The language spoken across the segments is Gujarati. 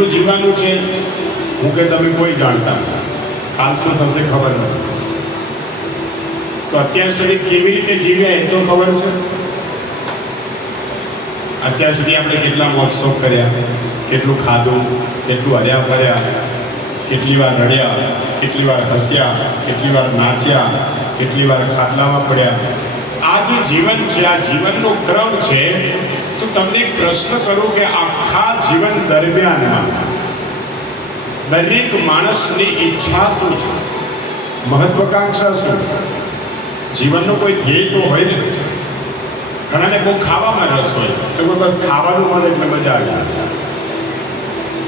કેટલું જીવવાનું છે હું કે તમે કોઈ જાણતા નથી. કાલ શું થશે ખબર નથી. તો અત્યાર સુધી કેવી રીતે જીવ્યા એ તો ખબર છે. અત્યાર સુધી આપણે કેટલા મહોત્સવ કર્યા, કેટલું ખાધું, કેટલું હર્યા ફર્યા, કેટલી વાર રડ્યા, કેટલી વાર હસ્યા, કેટલી વાર નાચ્યા, કેટલી વાર ખાટલામાં પડ્યા. આ જે જીવન છે, આ જીવનનો ક્રમ છે. તો તમને એક પ્રશ્ન કરું કે આખા જીવન દરમિયાનમાં દરેક માણસની ઈચ્છા શું છે, મહત્વાકાંક્ષા શું? જીવનનો કોઈ ધ્યેય તો હોય ને. ઘણાને બહુ ખાવામાં રસ હોય તો બસ ખાવાનું મળે એટલે મજા આવી.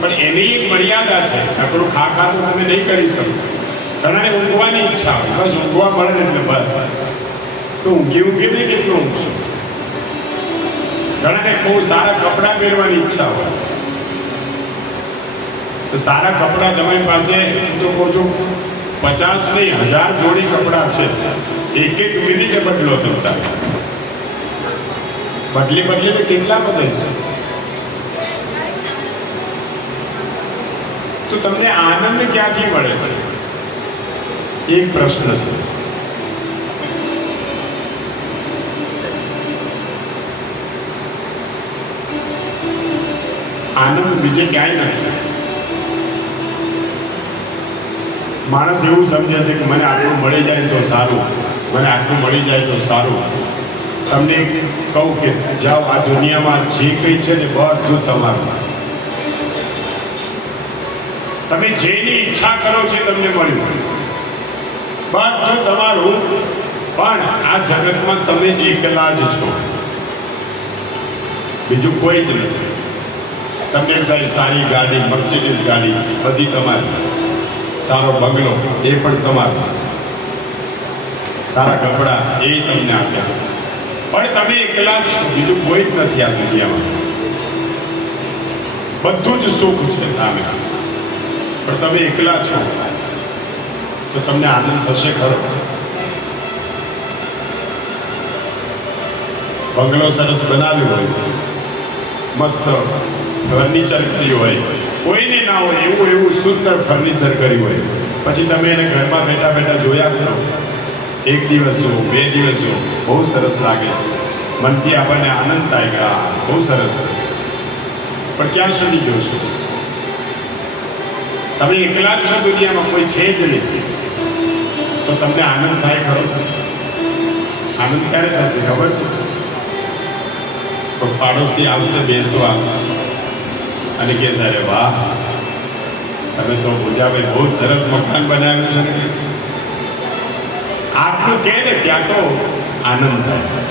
પણ એની એક મર્યાદા છે. આપણું ખા તો તમે નહીં કરી શકો. ઘણાને ઊંઘવાની ઈચ્છા હોય, બસ ઊંઘવા મળે ને એટલે બસ. તો ઊંઘી નહીં કેટલું ઊંઘશું. ઘણાને બહુ સારા કપડાં પહેરવાની ઈચ્છા હોય તો સારા કપડાં તમારી પાસે તો કહું છું 50 નહીં 1000 જોડી કપડાં છે. એક મિનિટે બદલો તમે. બદલી કેટલા બદલશે? તો તમને આનંદ ક્યાંથી મળે છે? એક પ્રશ્ન છે. આનંદ બીજે ક્યાંય નથી. માણસ એવું સમજે છે કે મને આટલું મળી જાય તો સારું, મને આટલું મળી જાય તો સારું. તમને કહું કે જાઓ, આ દુનિયામાં જે કંઈ છે ને બધું તમારું. તમે જેની ઈચ્છા કરો છો તમને મળ્યું, બધું તમારું. પણ આ જગતમાં તમે એકલા જ છો, બીજું કોઈ જ નથી. તમને એમ થાય સારી ગાડી, મર્સિડીઝ ગાડી બધી તમારી, સારો બંગલો એ પણ તમારો, સારા કપડાં એ તમને આપ્યા. પણ તમે એકલા જ છો, બીજું કોઈ જ નથી આ દુનિયામાં. બધું જ સુખ છે સામે, પણ તમે એકલા છો. તો તમને આનંદ થશે ખરો? બંગલો સરસ બનાવ્યો હોય, મસ્ત ફર્નિચર કર્યું હોય, કોઈને ના હોય એવું સુંદર ફર્નિચર કર્યું હોય, પછી તમે એને ઘરમાં બેઠા બેઠા જોયા કરો, એક દિવસ જુઓ, 2 દિવસ જુઓ, બહુ સરસ લાગે, મનથી આપણને આનંદ થાય કે આ બહુ સરસ. પણ ક્યાં સુધી જોશો? તમે એકલા જ છો દુનિયામાં, કોઈ છે જ નહીં. તો તમને આનંદ થાય ખરો? આનંદ ક્યારે થશે ખબર છે? તો પાડોશી આવશે બેસવા અને કે અરે વાહ, તમે તો ભુજાભાઈ બહુ સરસ મકાન બનાવ્યું છે ને. આટલું કહે ને ત્યાં તો આનંદ થાય.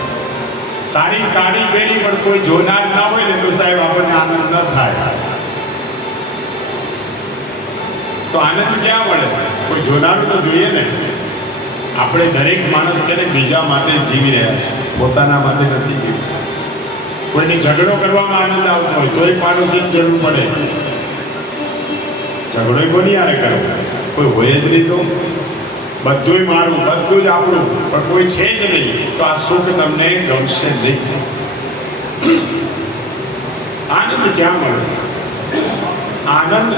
સારી સાડી પહેરી પણ કોઈ જોનાર ના હોય ને તો સાહેબ આપણને આનંદ ન થાય. તો આનંદ ક્યાં મળે? કોઈ જોનારું તો જોઈએ ને. આપણે દરેક માણસ છે ને બીજા માટે જીવી રહ્યા છે, પોતાના માટે નથી જીવતા. કોઈને ઝઘડો કરવામાં આનંદ આવતો હોય તોય પાડોશીની જરૂર પડે. ઝઘડો કોની યારે કરો? કોઈ હોય જ નહીં. તો બધું મારું, બધું જ આપણું, પણ કોઈ છે જ નહીં. તો આ સુખ તમને ગમશે નહીં. આનંદ ક્યાં મળે? આનંદ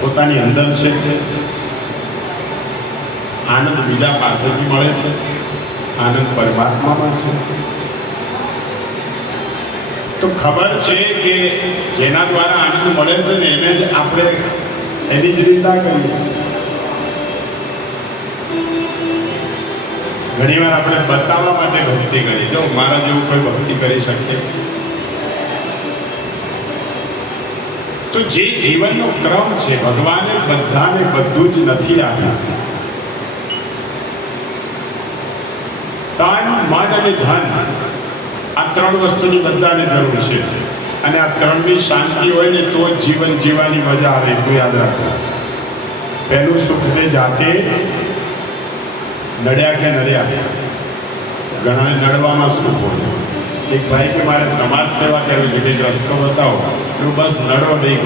પોતાની અંદર છે. આનંદ બીજા પાસેથી મળે છે. આનંદ પરમાત્મામાં છે. તો ખબર છે કે જેના દ્વારા આનંદ મળે છે ને એને જ આપણે એની જ નિંદા કરીએ છીએ. ઘણી વાર આપણે બતાવવા માટે ભક્તિ કરી, જો મારા જેવું કોઈ ભક્તિ કરી શકે. તો જે જીવનનો ક્રમ છે, ભગવાને બધાને બધું જ નથી આપ્યું. તન, મન અને ધન, આ 3 વસ્તુની બધાને જરૂર છે. અને આ 3ની શાંતિ હોય ને તો જીવન જીવવાની મજા આવે. તો યાદ રાખો, પહેલું સુખ તે જાતે નડ્યા કે નડ્યા. ઘણાને નડવામાં સુખ હોય. એક ભાઈ કે મારે સમાજ સેવા કરવી છે, કંઈક રસ્તો બતાવો. એવું બસ નડો નહીં.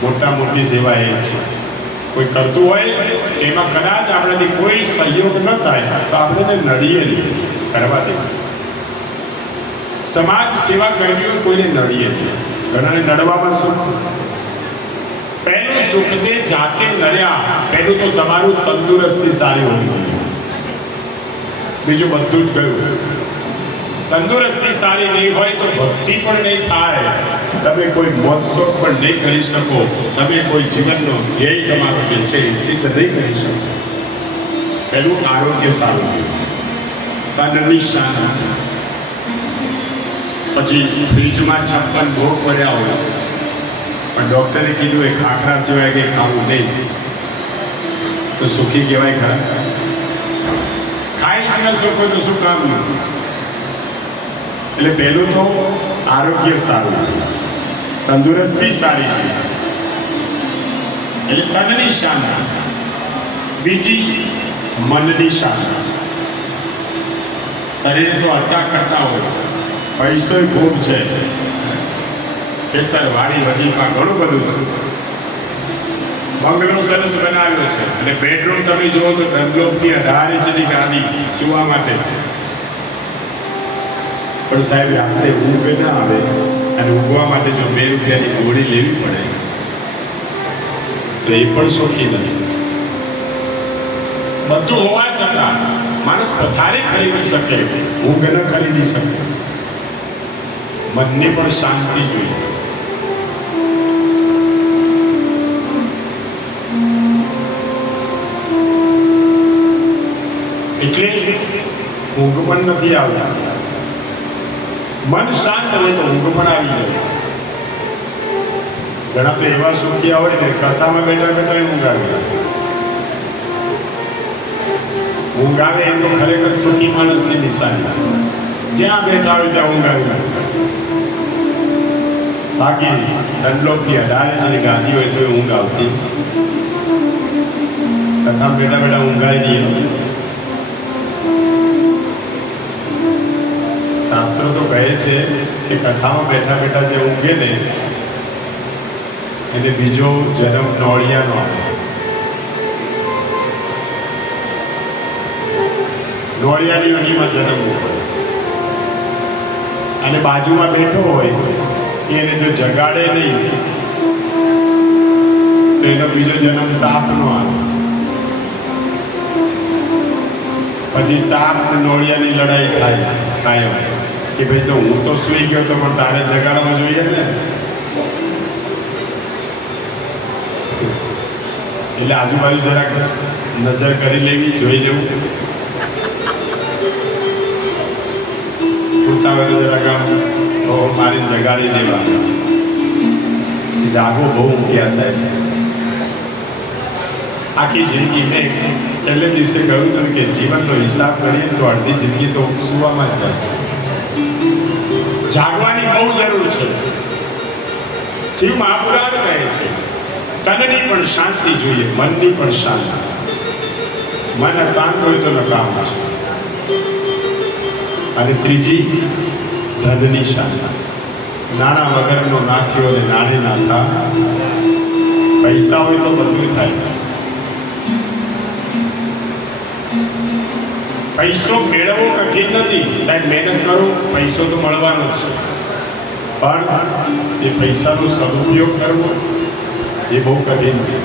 કોઈ મોટી સેવા એ છે. કોઈ કરતું હોય એમાં કદાચ આપણાથી કોઈ સહયોગ ન થાય તો આપણે નડીએ નહીં, કરવા દે. સમાજ સેવા કરવી હોય કોઈને નડીએ નહીં. ઘણાને નડવામાં સુખ. પહેલું સુખ તે જાતે નર્યા. પહેલું તો તમારું તંદુરસ્તી સારી હોવી જોઈએ. બીજું બધું જ ગયું. તંદુરસ્તી સારી નહીં હોય તો ભક્તિ પણ નહીં થાય. તમે કોઈ મોજશોખ પણ નહીં કરી શકો. તમે કોઈ જીવનનો ધ્યેય તમારો જે છે એ સિદ્ધ નહીં કરી શકો. પહેલું આરોગ્ય સારું છે, તનની શાંતિ. પછી ફ્રીજમાં 56 ભોગ પડ્યા હોય પણ ડોક્ટરે કીધું એ ખાખરા સિવાય કંઈ ખાવું નહીં, તો સુખી કહેવાય ખરા? ખાઈ જ ન શકો તો શું કામનું? એટલે પહેલું તો આરોગ્ય સારું, તંદુરસ્તી સારી, એટલે તનની શાંતિ. બીજી મનની શાંતિ. શરીરે તો અટકાક કરતા હોય, પૈસો ખૂબ છે, ખેતર વાડી વજીફા ઘણું બધું છે, બંગલો સરસ બનાવ્યો છે અને બેડરૂમ તમે જુઓ તો ડનલોપની 18 ઇંચની ગાદી સુવા માટે. પણ સાહેબ રાત્રે ઊંઘ ના આવે અને ઊંઘવા માટે જો 2 રૂપિયાની ગોળી લેવી પડે તો એ પણ સુખી નથી. બધું હોવા છતાં માણસ પથારી ખરીદી શકે, ઊંઘ ન ખરીદી શકે. મનની પણ શાંતિ જોઈએ. એટલે ઊંઘ પણ નથી આવતી. મન શાંત રહે તો ઊંઘ પણ આવી જાય. ઘણા તો એવા સુખિયા હોય ને, કથામાં બેઠા બેઠા ઊંઘ આવી જાય. ઊંઘ આવે એ તો ખરેખર સુખી માણસની નિશાની છે. જ્યાં બેઠા હોય ત્યાં ઊંઘ આવી જાય. બાકી દંડલોકની 18 ઇંચની ગાદી હોય તો ઊંઘ આવતી. કથામાં બેઠા બેઠા ઊંઘાઈ નહીં. શાસ્ત્રો તો કહે છે કે કથામાં બેઠા બેઠા જે ઊંઘે ને એને બીજો જન્મ નોળિયાનો આવે. નોળિયાની યોનિમાં જન્મ હોય અને બાજુમાં બેઠો હોય એને જો જગાડે નહીં તો એનો બીજો જન્મ સાપનો આવે. પછી સાપ નોળિયાની લડાઈ થાય કાયમ કે ભાઈ તો હું તો સૂઈ ગયો તો પણ તારે જગાડવા જોઈએ ને. એટલે આજુબાજુ જરાક નજર કરી લેવી, જોઈ લેવું. ઉતાવળ જરાક મારી જગાડી દેવા. જાગો બહુ ઊંઘ્યા સાહેબ. આખી જિંદગી મેં પહેલે દિવસે કહ્યું હતું કે જીવનનો હિસાબ કરીએ તો અડધી જિંદગી તો સુવામાં જ જાય છે. જાગવાની બહુ જરૂર છે. શિવ મહાપુરાણ કહે છે તનની પણ શાંતિ જોઈએ, મનની પણ શાંતિ. મન અશાંત હોય તો નકામ છે. અને ત્રીજી ધનની શાંતિ. નાણાં વગરનો નાખ્યો અને નાણે નાખા. પૈસા હોય તો બધું થાય. પૈસો મેળવવો કઠિન નથી સાહેબ. મહેનત કરો, પૈસો તો મળવાનો જ છે. પણ એ પૈસાનો સદુપયોગ કરવો એ બહુ કઠિન છે.